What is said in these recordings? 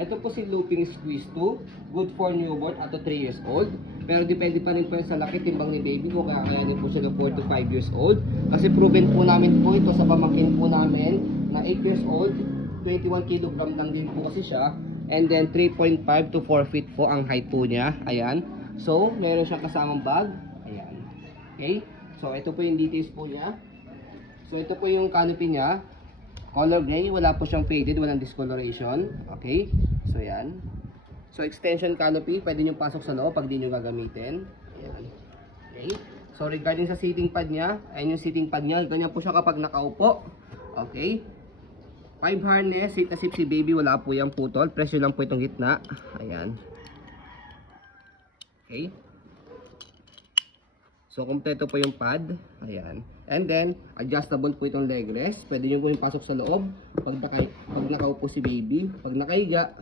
Ito po si Looping Squeeze 2. Good for newborn up to 3 years old. Pero depende pa rin po sa laki timbang ni baby ko. Kaya kayanin po siya ng 4 to 5 years old. Kasi proven po namin po ito sa pamangkin po namin na 8 years old. 21 kg lang din po kasi siya. And then 3.5 to 4 feet po ang height po niya. Ayan. So, meron siyang kasamang bag. Ayan. Okay. So, ito po yung details po niya. So, ito po yung canopy niya. Color gray, wala po siyang faded, walang discoloration. Okay? So, yan. So, extension canopy, pwede nyo pasok sa loob pag di nyo gagamitin. Ayan. Okay? So, regarding sa seating pad niya, ayun yung seating pad niya. Ganyan po siya kapag nakaupo. Okay? 5 harness, seat na seat si baby, wala po yung putol. Presyo lang po itong gitna. Ayan. Okay? So, kompleto po yung pad. Ayan. And then, adjustable po itong leg rest. Pwede nyo po yung pasok sa loob. Pag nakaupo si baby. Pag nakahiga,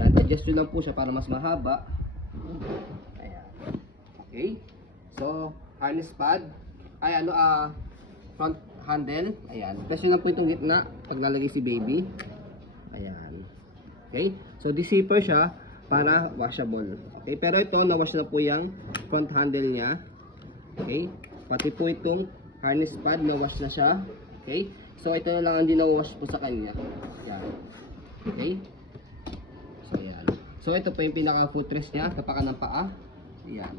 yan, adjust nyo lang po siya para mas mahaba. Ayan. Okay. So, harness pad. Ay, front handle. Ayan. Press nyo lang po itong gitna pag nalagay si baby. Ayan. Okay. So, di-zipper siya para washable. Okay. Pero ito, na-wash na po yung front handle niya. Okay. Pati po itong harness pad, na-wash na siya. Okay. So, ito na lang ang dinawash po sa kanya. Ayan. Okay. So, ayan. So, ito po yung pinaka-footrest niya, tapakan ng paa. Ayan.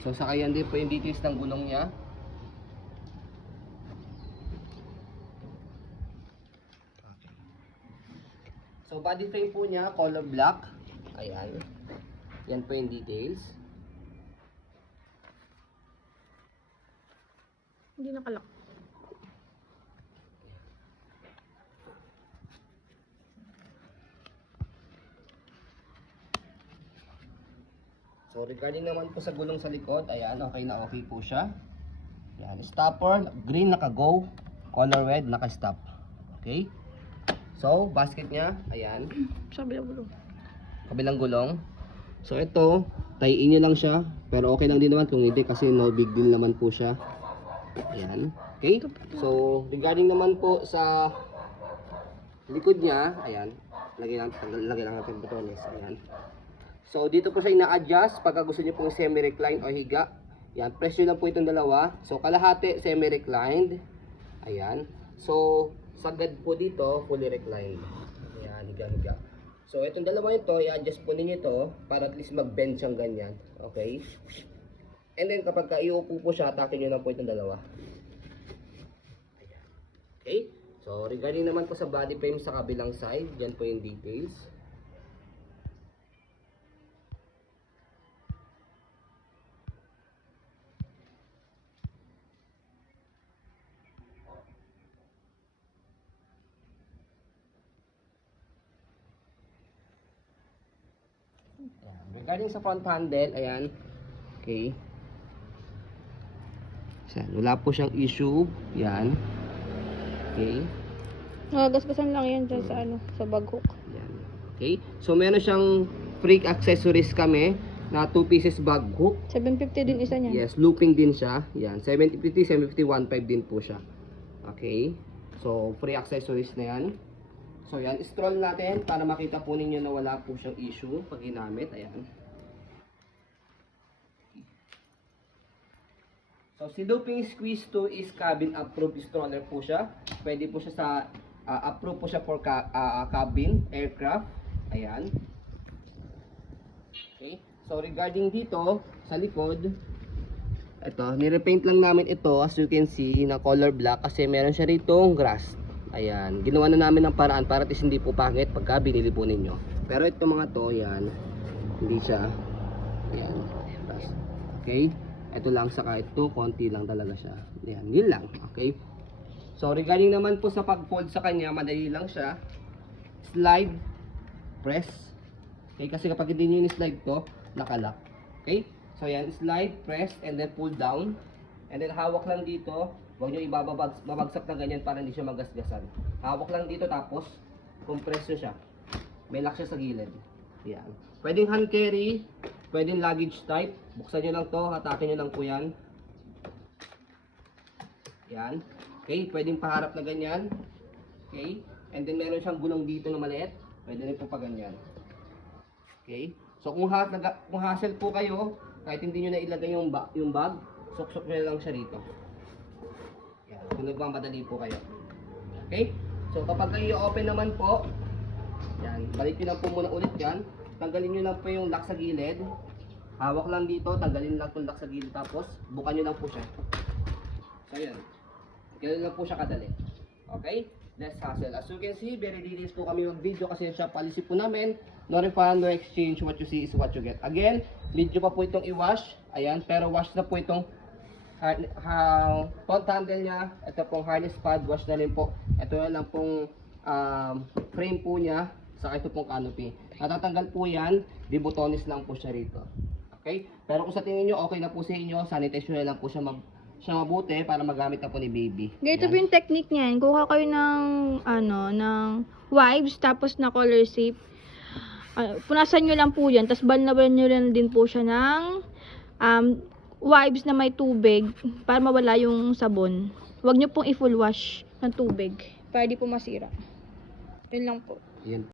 So, sa kanya din po yung details ng gulong niya. Okay. So, body frame po niya, color black. Ayan. Yan po yung details. Hindi nakalak. So regarding naman po sa gulong sa likod, ayan, okay na okay po siya. Ayan, stopper, green naka-go, color red naka-stop. Okay? So, basket niya, ayan, Sabi na bulo. kabilang gulong. So ito, tie-in nyo lang siya, pero okay lang din naman kung hindi kasi no big deal naman po siya. Ayan. Okay? So, regarding naman po sa likod niya, ayan, lagyan lang natin botones, ayan. So, dito po siya ina-adjust pagka gusto niyo pong semi-recline o higa. Ayan, press nyo lang po itong dalawa. So, kalahati semi-reclined. Ayan. So, sagad po dito, fully reclined. Ayan, higa-higa. So, itong dalawa ito, i-adjust po ninyo ito para at least mag-bend siyang ganyan. Okay? And then kapag iupo po siya, atakin nyo lang po itong dalawa. Ayan. Okay? So, regarding naman po sa body frame sa kabilang side, dyan po yung details. Ayan. Regarding sa front handle, ayan. Okay. Ayan. Wala po siyang issue. Yan. Okay. Nakagasgasan lang yan dyan sa sa bag hook. Yan. Okay. So, meron siyang free accessories kami na 2 pieces bag hook. 750 din isa niyan. Yes, looping din siya. Yan. 750, 750, 1.5 din po siya. Okay. So, free accessories na yan. So, yan. Scroll natin para makita po ninyo na wala po siyang issue pag ginamit. Ayan. So, si Looping Squeeze 2 is cabin approved stroller po siya. Pwede po siya sa, approved po siya for cabin, aircraft. Ayan. Okay. So, regarding dito, sa likod, ito, nirepaint lang namin ito, as you can see, na color black kasi meron siya ritong grass. Ayan. Ginawa na namin ng paraan para at least hindi po pangit pagka binili po ninyo. Pero ito mga to, yan, hindi siya. Ayan. Okay. Ito lang, saka ito, konti lang talaga siya. Ayan, yun lang. Okay. So, regarding naman po sa pag-fold sa kanya, madali lang siya. Slide, press. Okay, kasi kapag hindi nyo slide to, nakalock. Okay. So, yan, slide, press, and then pull down. And then, hawak lang dito. Huwag nyo ibabagsak na ganyan para hindi siya magasgasan. Hawak lang dito, tapos, compress nyo siya. May lock siya sa gilid. Ayan. Pwedeng hand carry, pwedeng luggage type. Buksan nyo lang to, hatakin nyo lang po yan. Yan. Okay, pwedeng paharap na ganyan. Okay, and then meron siyang gulong dito na maliit. Pwede rin po pa ganyan. Okay? So kung hassle po kayo, kahit hindi nyo na ilagay yung bag, suksok nyo lang siya rito. Yan, kung nagmamadali po kayo. Okay? So kapag kayo open naman po, yan, balik nyo lang po muna ulit yan. Tanggalin nyo lang po yung lock sa gilid. Hawak lang dito, tanggalin lang itong lock sa gilid, tapos bukan nyo lang po siya. So yan. Ganun lang po siya kadali. Okay? Less hassle. As you can see, very details po kami mag-video kasi yung shop policy po namin. No refund, no exchange. What you see is what you get. Again, need nyo pa po itong i-wash. Ayan, pero wash na po itong front handle niya. Ito pong harness pad, wash na rin po. Ito na lang pong frame po niya. Saka ito pong canopy. Natatanggal po yan, dibotonis lang po siya rito. Okay? Pero kung sa tingin nyo okay na po sa inyo, sanitize nyo na lang po siya mabuti para magamit na po ni baby. Ganito Yan. po yung technique niyan. Kuha kayo ng, ng wipes, tapos na color safe. Punasan nyo lang po yan, tapos balnaban nyo lang din po siya ng wipes na may tubig para mawala yung sabon. Huwag nyo pong i-full wash ng tubig para di po masira. Yun lang po. Yan.